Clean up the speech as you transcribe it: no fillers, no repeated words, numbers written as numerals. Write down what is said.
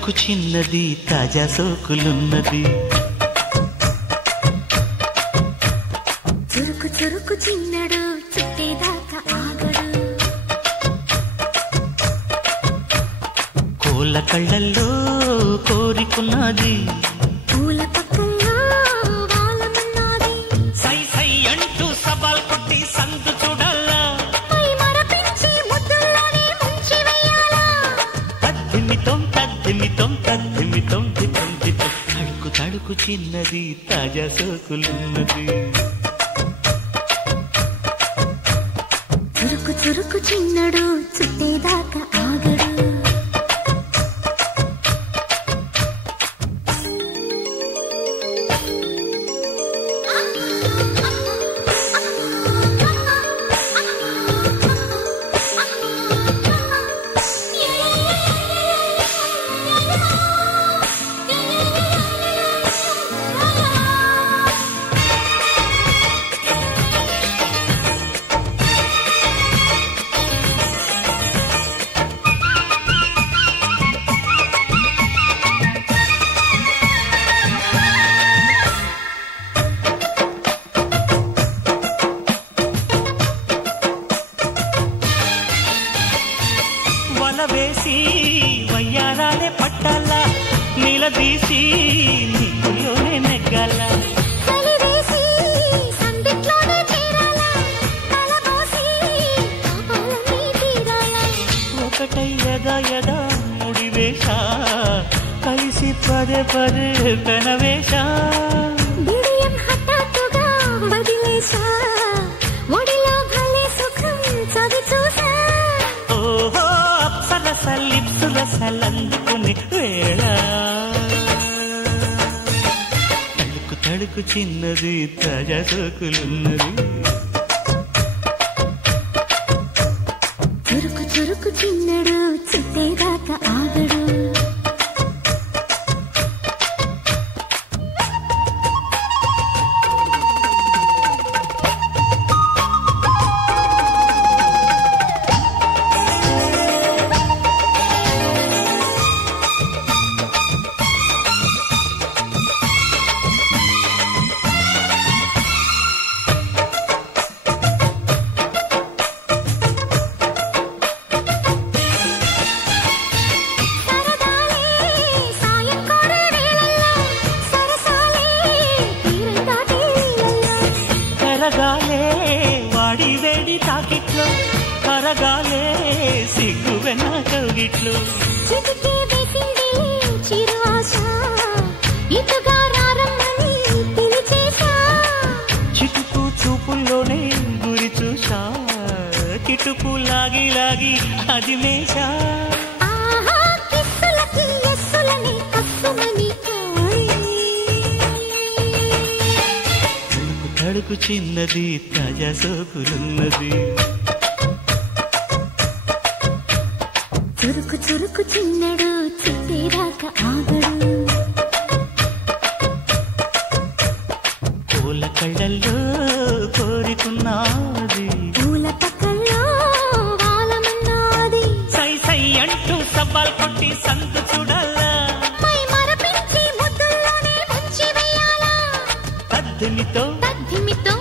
చురుకు చిన్నది తాజా సోకులున్నది. చురుకు చురుకు చిన్నడు చుట్టేదాకా ఆగడు. కోళ్ళ కళ్ళల్లో కోరికున్నది. పూల పక్కల్లో వాలమన్నది. సై సై అంటూ సవాల్ కొట్టి సందు చూడాలా. పై మరపించి ముద్దుల్లోనే ముంచి వెయ్యాలా. తద్దిమితం తద్దిమితం తద్దిమితం దితం దితం. తడుకు తడుకు చిన్నది తాజా సోకులున్నది. చురుకు చురుకు చిన్నడు చుట్టేదాకా ఆగడు. వేసి వయ్యారాలే పట్టాల. నిలదీసి నీకులోనే నెగ్గాల. ఒకటై యదా యదా ముడివేష కలిసి పదే పదే పెనవేష. లిప్సులసలందుకుని వేళ తడుకు తడుకు చిన్నది తాజా సోకులున్నది. చురుకు చురుకు చిన్నడు చుట్టేదాకా ఆగడు. కరగాలే వాడి వేడి తాకిట్లో, కరగాలే సిగ్గు వెన్న కౌగిట్లో. చిటుకు చూపుల్లోనే గురి చూసా. కిటుకు లాగి లాగి అది మేషా. తడుకు చిన్నది తాజా సోకులున్నది. చురుకు చురుకు చిన్నడు చుట్టేదాకా ఆగడు. పూల కళ్ళల్లో కోరికున్నది. పూల పక్కల్లో వాలమన్నది. సై సై అంటూ సవాల్ కొట్టి సందు చూడాలా. పై మరపించి ముద్దుల్లోనే ముంచి వెయ్యాలా. తద్దిమితో తద్దిమితో